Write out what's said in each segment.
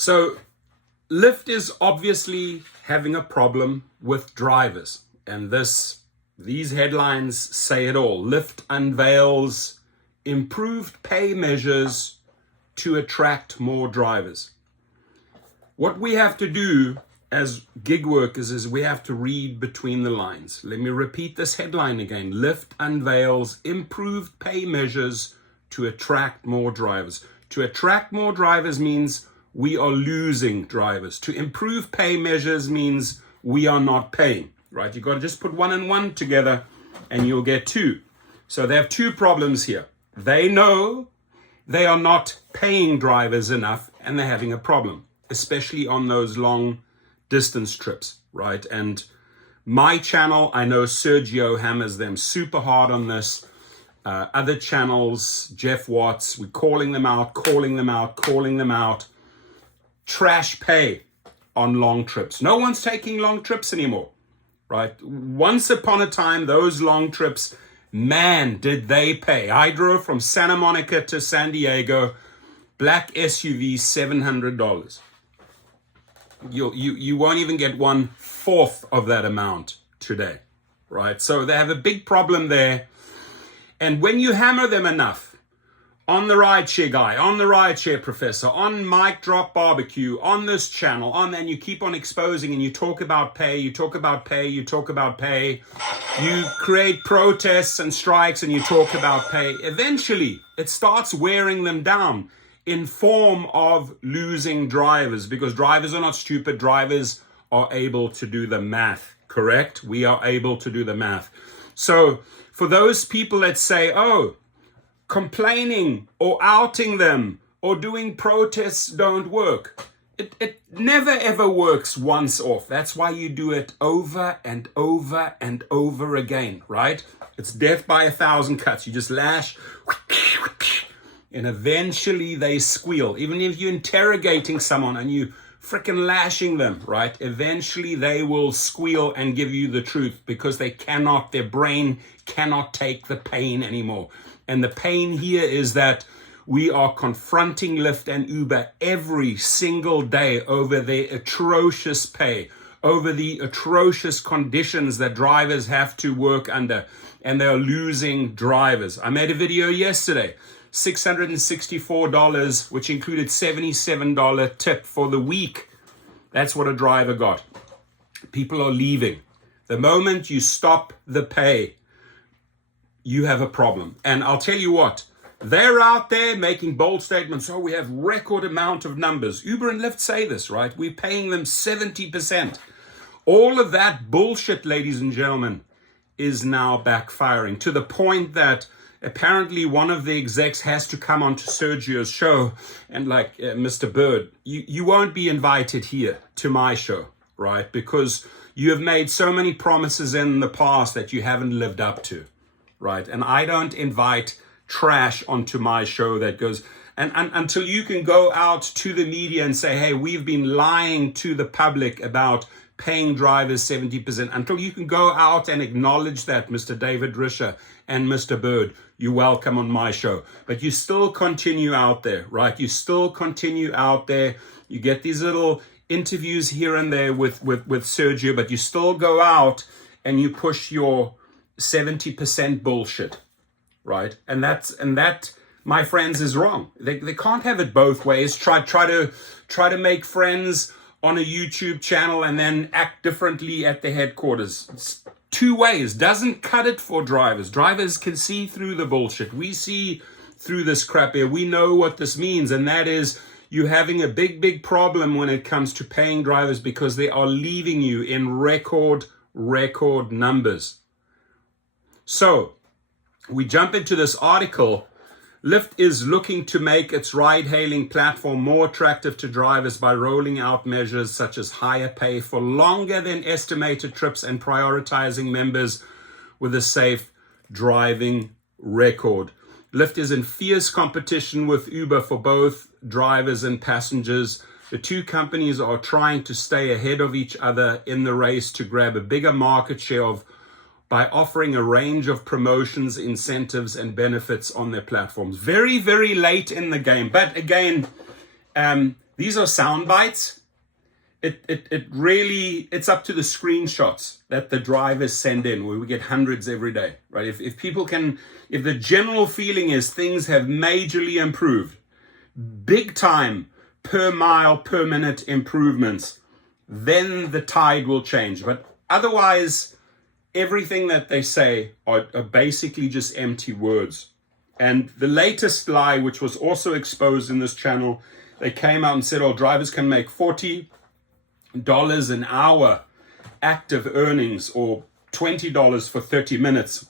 So Lyft is obviously having a problem with drivers, and these headlines say it all. Lyft unveils improved pay measures to attract more drivers. What we have to do as gig workers is we have to read between the lines. Let me repeat this headline again. Lyft unveils improved pay measures to attract more drivers. To attract more drivers means we are losing drivers. To improve pay measures means we are not paying, right? You've got to just put one and one together and you'll get two. So they have two problems here. They know they are not paying drivers enough and they're having a problem, especially on those long distance trips, right? And my channel, I know Sergio hammers them super hard on this. Other channels, Jeff Watts, we're calling them out. Trash pay on long trips. No one's taking long trips anymore, right? Once upon a time, those long trips, man, did they pay. I drove from Santa Monica to San Diego, black SUV, $700. You won't even get 1/4 of that amount today, right? So they have a big problem there. And when you hammer them enough, on the rideshare guy, on the rideshare professor, on Mic Drop Barbecue, on this channel, and you keep on exposing and you talk about pay, you create protests and strikes and you talk about pay. Eventually, it starts wearing them down in form of losing drivers, because drivers are not stupid. Drivers are able to do the math, correct? We are able to do the math. So for those people that say, oh, complaining or outing them or doing protests don't work. It never ever works once off. That's why you do it over and over and over again, right? It's death by 1,000 cuts. You just lash and eventually they squeal. Even if you're interrogating someone and you freaking lashing them, right? Eventually they will squeal and give you the truth because their brain cannot take the pain anymore. And the pain here is that we are confronting Lyft and Uber every single day over their atrocious pay, over the atrocious conditions that drivers have to work under, and they are losing drivers. I made a video yesterday, $664, which included $77 tip for the week. That's what a driver got. People are leaving. The moment you stop the pay, you have a problem. And I'll tell you what, they're out there making bold statements. Oh, we have record amount of numbers. Uber and Lyft say this, right? We're paying them 70%. All of that bullshit, ladies and gentlemen, is now backfiring to the point that apparently one of the execs has to come onto Sergio's show and like, Mr. Bird, you won't be invited here to my show, right? Because you have made so many promises in the past that you haven't lived up to. Right, and I don't invite trash onto my show that goes, and until you can go out to the media and say, hey, we've been lying to the public about paying drivers 70%, until you can go out and acknowledge that, Mr. David Risher and Mr. Bird, you're welcome on my show. But you still continue out there, right? You still continue out there. You get these little interviews here and there with Sergio, but you still go out and you push your 70% bullshit, right? And that, my friends, is wrong. They can't have it both ways. Try to make friends on a YouTube channel and then act differently at the headquarters. It's two ways. Doesn't cut it for drivers. Drivers can see through the bullshit. We see through this crap here. We know what this means, and that is you having a big problem when it comes to paying drivers because they are leaving you in record numbers. So we jump into this article. Lyft is looking to make its ride-hailing platform more attractive to drivers by rolling out measures such as higher pay for longer than estimated trips and prioritizing members with a safe driving record. Lyft is in fierce competition with Uber for both drivers and passengers. The two companies are trying to stay ahead of each other in the race to grab a bigger market share by offering a range of promotions, incentives, and benefits on their platforms. Very, very late in the game. But again, These are sound bites. It really, it's up to the screenshots that the drivers send in, where we get hundreds every day, right? If people can, if the general feeling is things have majorly improved, big time per mile, per minute improvements, then the tide will change. But otherwise, everything that they say are basically just empty words. And the latest lie, which was also exposed in this channel, they came out and said, oh, drivers can make $40 an hour active earnings, or $20 for 30 minutes.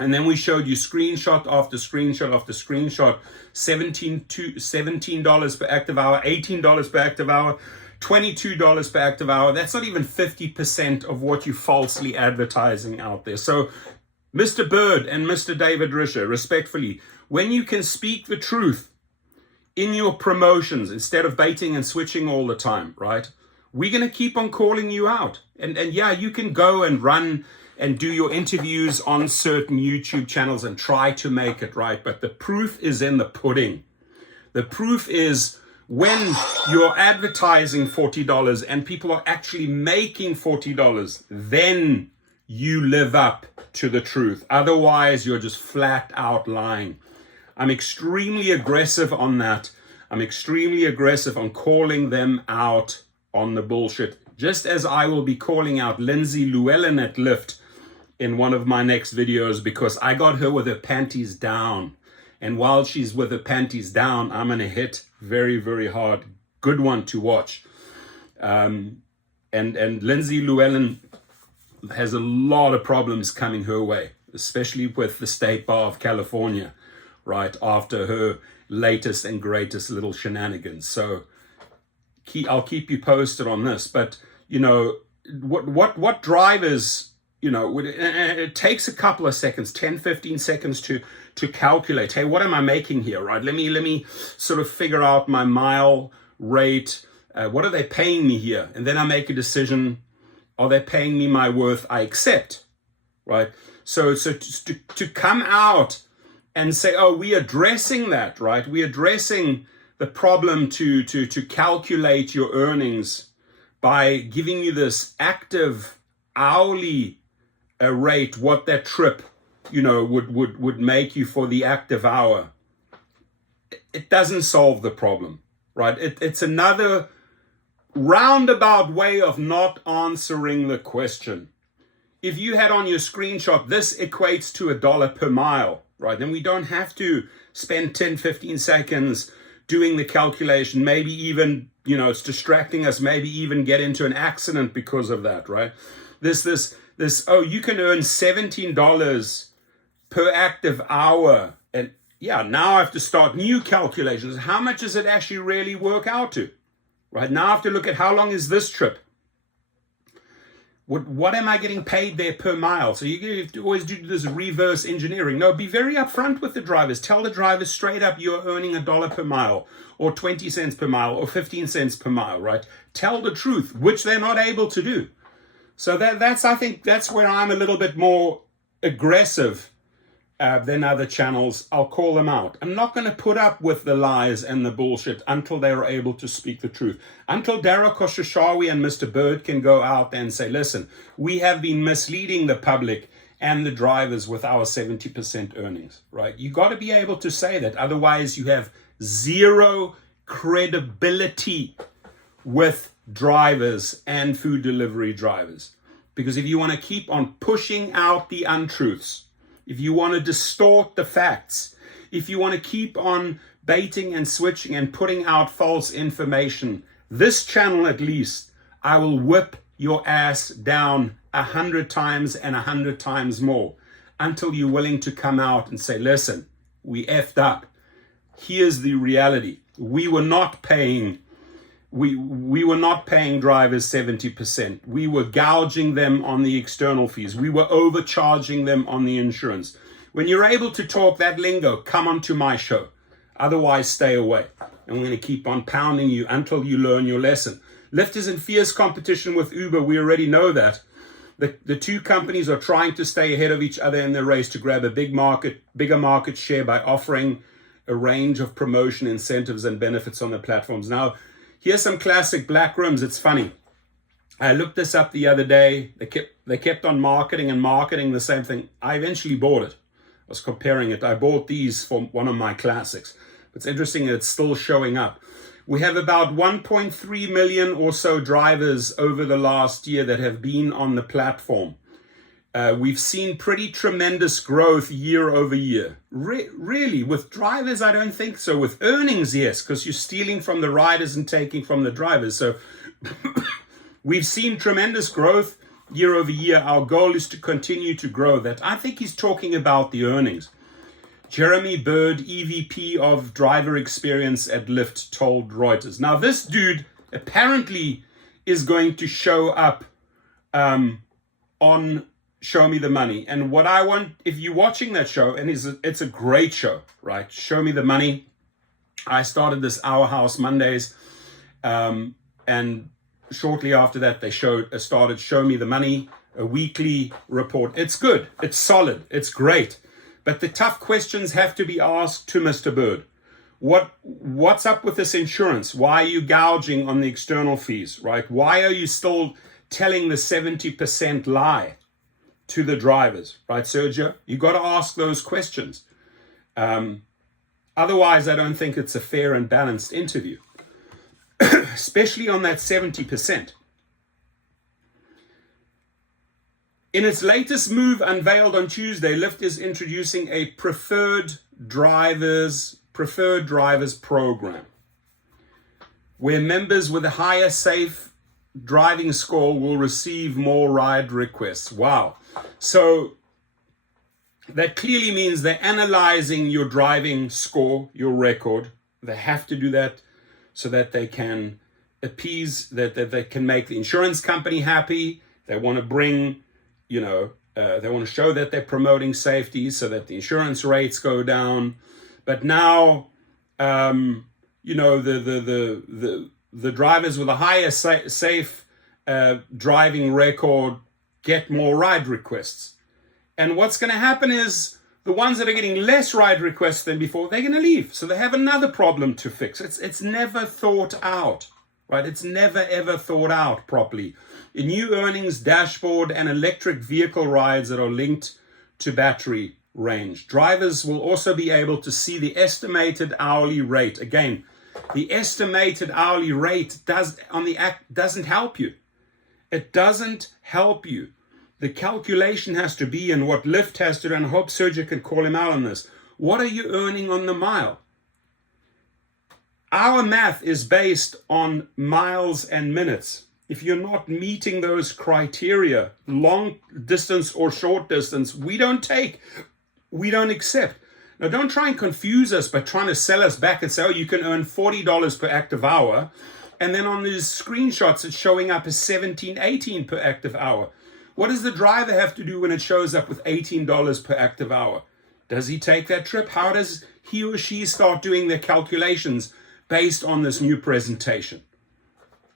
And then we showed you screenshot after screenshot after screenshot, $17 per active hour, $18 per active hour, $22 per active hour. That's not even 50% of what you're falsely advertising out there. So Mr. Bird and Mr. David Risher, respectfully, when you can speak the truth in your promotions instead of baiting and switching all the time, right? We're going to keep on calling you out. And yeah, you can go and run and do your interviews on certain YouTube channels and try to make it right. But the proof is in the pudding. The proof is when you're advertising $40 and people are actually making $40, then you live up to the truth. Otherwise, you're just flat out lying. I'm extremely aggressive on that. I'm extremely aggressive on calling them out on the bullshit, just as I will be calling out Lindsay Llewellyn at Lyft in one of my next videos, because I got her with her panties down. And while she's with her panties down, I'm going to hit very, very hard. Good one to watch. And Lindsay Llewellyn has a lot of problems coming her way, especially with the State Bar of California, right after her latest and greatest little shenanigans. So I'll keep you posted on this. But you know what drivers, you know, it takes a couple of seconds, 10-15 seconds to calculate, hey, what am I making here, right? Let me sort of figure out my mile rate. What are they paying me here? And then I make a decision. Are they paying me my worth? I accept, right? So to come out and say, oh, we're addressing that, right? We're addressing the problem to calculate your earnings by giving you this active hourly rate, what that trip, you know, would make you for the active hour. It doesn't solve the problem, right? It's another roundabout way of not answering the question. If you had on your screenshot, this equates to $1 per mile, right? Then we don't have to spend 10-15 seconds doing the calculation, maybe even, you know, it's distracting us, maybe even get into an accident because of that, right? This, oh, you can earn $17 per active hour. And yeah, now I have to start new calculations. How much does it actually really work out to? Right now I have to look at how long is this trip? What am I getting paid there per mile? So you have to always do this reverse engineering. No, be very upfront with the drivers. Tell the drivers straight up you're earning $1 per mile, or 20 cents per mile, or 15 cents per mile, right? Tell the truth, which they're not able to do. So that's I think that's where I'm a little bit more aggressive than other channels. I'll call them out. I'm not going to put up with the lies and the bullshit until they're able to speak the truth. Until Dara Khosrowshahi and Mr. Bird can go out and say, listen, we have been misleading the public and the drivers with our 70% earnings, right? You got to be able to say that. Otherwise, you have zero credibility with drivers and food delivery drivers. Because if you want to keep on pushing out the untruths, if you want to distort the facts, if you want to keep on baiting and switching and putting out false information, this channel at least, I will whip your ass down 100 times and 100 times more until you're willing to come out and say, listen, we effed up. Here's the reality. We were not paying drivers 70%. We were gouging them on the external fees. We were overcharging them on the insurance. When you're able to talk that lingo, come onto my show. Otherwise, stay away. And we're going to keep on pounding you until you learn your lesson. Lyft is in fierce competition with Uber. We already know that. The two companies are trying to stay ahead of each other in the race to grab a bigger market share by offering a range of promotion incentives and benefits on the platforms. Now, here's some classic black rims. It's funny. I looked this up the other day. They kept on marketing the same thing. I eventually bought it. I was comparing it. I bought these for one of my classics. It's interesting that it's still showing up. We have about 1.3 million or so drivers over the last year that have been on the platform. We've seen pretty tremendous growth year over year. Really, with drivers, I don't think so. With earnings, yes, because you're stealing from the riders and taking from the drivers. So we've seen tremendous growth year over year. Our goal is to continue to grow that. I think he's talking about the earnings. Jeremy Bird, EVP of driver experience at Lyft, told Reuters. Now, this dude apparently is going to show up on Show Me the Money. And what I want, if you're watching that show, and it's a great show, right? Show Me the Money. I started this Our House Mondays. And shortly after that, they started Show Me the Money, a weekly report. It's good. It's solid. It's great. But the tough questions have to be asked to Mr. Bird. What's up with this insurance? Why are you gouging on the external fees, right? Why are you still telling the 70% lie to the drivers, right, Sergio? You got to ask those questions. Otherwise, I don't think it's a fair and balanced interview, especially on that 70%. In its latest move unveiled on Tuesday, Lyft is introducing a preferred drivers program, where members with a higher safe driving score will receive more ride requests. Wow. So that clearly means they're analyzing your driving score, your record. They have to do that so that they can appease, that they can make the insurance company happy. They want to bring, they want to show that they're promoting safety so that the insurance rates go down. But now, the drivers with a higher safe driving record get more ride requests. And what's going to happen is the ones that are getting less ride requests than before, they're going to leave. So they have another problem to fix. It's never thought out, right? It's never, ever thought out properly. A new earnings dashboard and electric vehicle rides that are linked to battery range. Drivers will also be able to see the estimated hourly rate. Again, the estimated hourly rate doesn't help you. It doesn't help you. The calculation has to be, and what Lyft has to do, and I hope Sergio can call him out on this. What are you earning on the mile? Our math is based on miles and minutes. If you're not meeting those criteria, long distance or short distance, we don't accept. Now, don't try and confuse us by trying to sell us back and say, oh, you can earn $40 per active hour. And then on these screenshots, it's showing up as $17, $18 per active hour. What does the driver have to do when it shows up with $18 per active hour? Does he take that trip? How does he or she start doing their calculations based on this new presentation?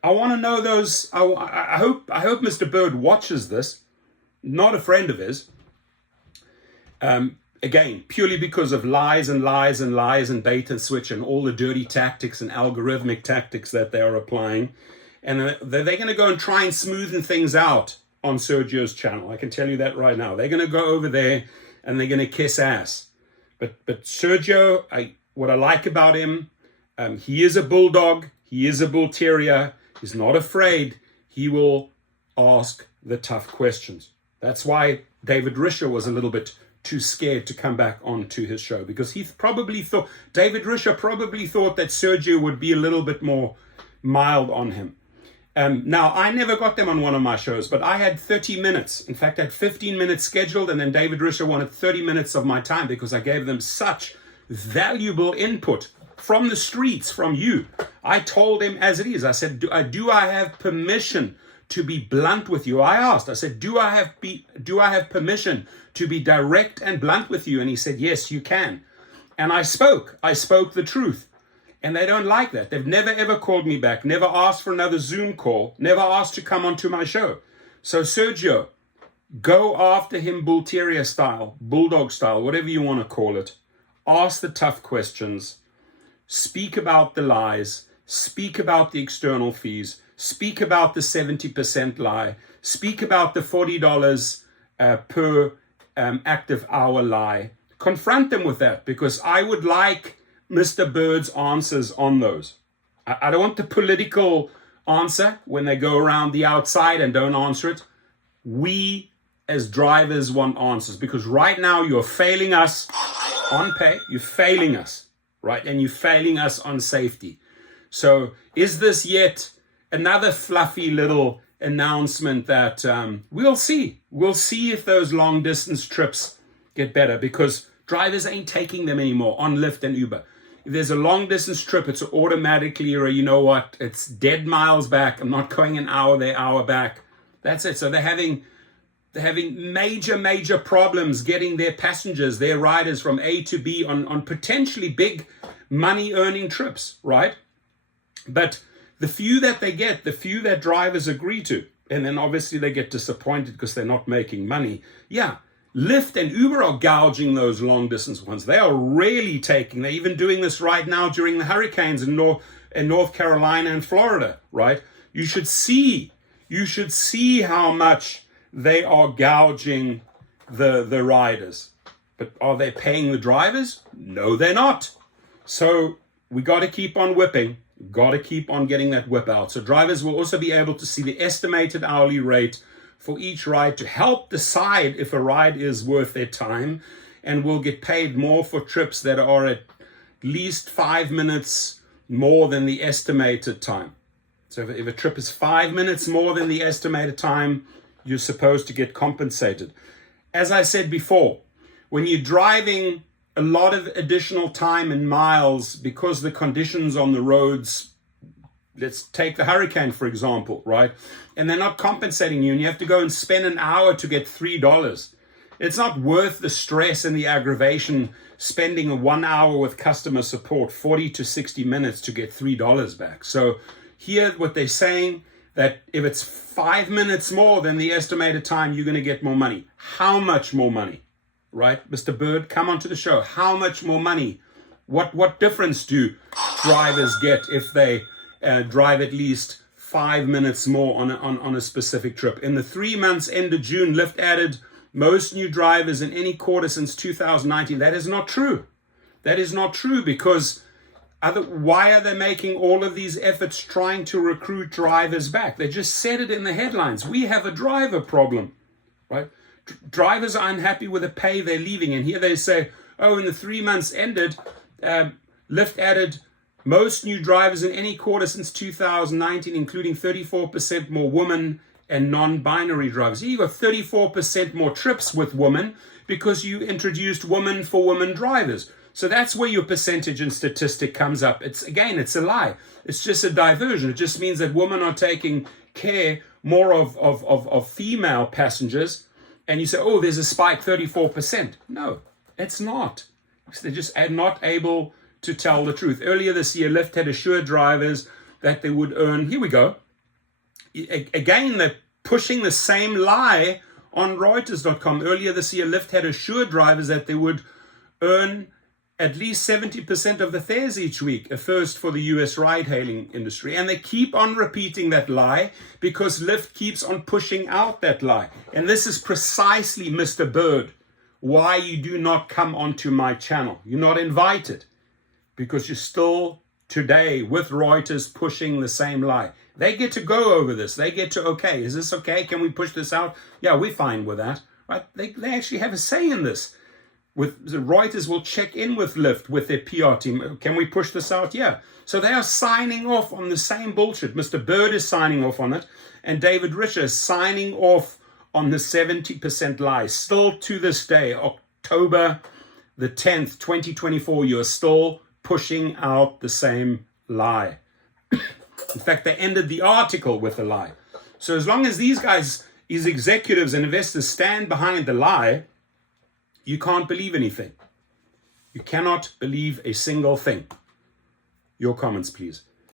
I want to know those. I hope Mr. Bird watches this. Not a friend of his. Again, purely because of lies and lies and lies and bait and switch and all the dirty tactics and algorithmic tactics that they are applying. And they're going to go and try and smoothen things out on Sergio's channel. I can tell you that right now. They're going to go over there and they're going to kiss ass. But Sergio, what I like about him, he is a bulldog. He is a bull terrier. He's not afraid. He will ask the tough questions. That's why David Risher was a little bit too scared to come back onto his show, because David Risher probably thought that Sergio would be a little bit more mild on him. Now, I never got them on one of my shows, but I had 30 minutes. In fact, I had 15 minutes scheduled, and then David Risher wanted 30 minutes of my time because I gave them such valuable input from the streets, from you. I told him as it is. I said, do I have permission to be blunt with you? I asked. I said, do I have permission to be direct and blunt with you? And he said, yes, you can. And I spoke the truth. And they don't like that. They've never, ever called me back, never asked for another Zoom call, never asked to come onto my show. So Sergio, go after him bull terrier style, bulldog style, whatever you want to call it. ask the tough questions, speak about the lies, speak about the external fees, speak about the 70% lie, speak about the $40 per active hour lie. Confront them with that, because I would like Mr. Bird's answers on those. I don't want the political answer when they go around the outside and don't answer it. We as drivers want answers, because right now you're failing us on pay, you're failing us, right? And you're failing us on safety. So is this yet another fluffy little announcement that we'll see? We'll see if those long distance trips get better, because drivers ain't taking them anymore on Lyft and Uber. If there's a long distance trip, it's automatically, or you know what, it's dead miles back. I'm not going an hour there, hour back. That's it. So they're having major problems getting their passengers, their riders from A to B on potentially big money earning trips, right? But the few that they get, the few that drivers agree to, and then obviously they get disappointed because they're not making money. Yeah, Lyft and Uber are gouging those long distance ones. They are really taking, they're even doing this right now during the hurricanes in North Carolina and Florida, right? You should see how much they are gouging the riders. But are they paying the drivers? No, they're not. So we got to keep on whipping. Got to keep on getting that whip out. So drivers will also be able to see the estimated hourly rate for each ride to help decide if a ride is worth their time, and will get paid more for trips that are at least 5 minutes more than the estimated time. So if a trip is 5 minutes more than the estimated time, you're supposed to get compensated. As I said before, when you're driving a lot of additional time and miles because the conditions on the roads, let's take the hurricane for example, right? And they're not compensating you, and you have to go and spend an hour to get $3. It's not worth the stress and the aggravation spending 1 hour with customer support, 40 to 60 minutes to get $3 back. So here what they're saying, that if it's 5 minutes more than the estimated time, you're going to get more money. How much more money? Right? Mr. Bird, come onto the show. How much more money? What difference do drivers get if they drive at least 5 minutes more on a specific trip? In the 3 months ended June, Lyft added most new drivers in any quarter since 2019. That is not true. That is not true, because why are they making all of these efforts trying to recruit drivers back? They just said it in the headlines. We have a driver problem, right? Drivers are unhappy with the pay, they're leaving. And here they say, oh, in the 3 months ended, Lyft added most new drivers in any quarter since 2019, including 34% more women and non-binary drivers. You got 34% more trips with women because you introduced women for women drivers. So that's where your percentage and statistic comes up. It's a lie. It's just a diversion. It just means that women are taking care more of female passengers. And you say, oh, there's a spike, 34%. No, it's not. They're just not able to tell the truth. Earlier this year, Lyft had assured drivers that they would earn, here we go. Again, they're pushing the same lie on Reuters.com. Earlier this year, Lyft had assured drivers that they would earn at least 70% of the fares each week, a first for the US ride-hailing industry. And they keep on repeating that lie because Lyft keeps on pushing out that lie. And this is precisely, Mr. Bird, why you do not come onto my channel. You're not invited, because you're still today with Reuters pushing the same lie. They get to go over this. They get to, okay, is this okay? Can we push this out? Yeah, we're fine with that. Right? They actually have a say in this. With the Reuters will check in with Lyft, with their PR team. Can we push this out? Yeah. So they are signing off on the same bullshit. Mr. Bird is signing off on it, and David Richer is signing off on the 70% lie. Still to this day, October the 10th, 2024, you're still pushing out the same lie. In fact, they ended the article with a lie. So as long as these guys, these executives and investors stand behind the lie, you can't believe anything. You cannot believe a single thing. Your comments, please.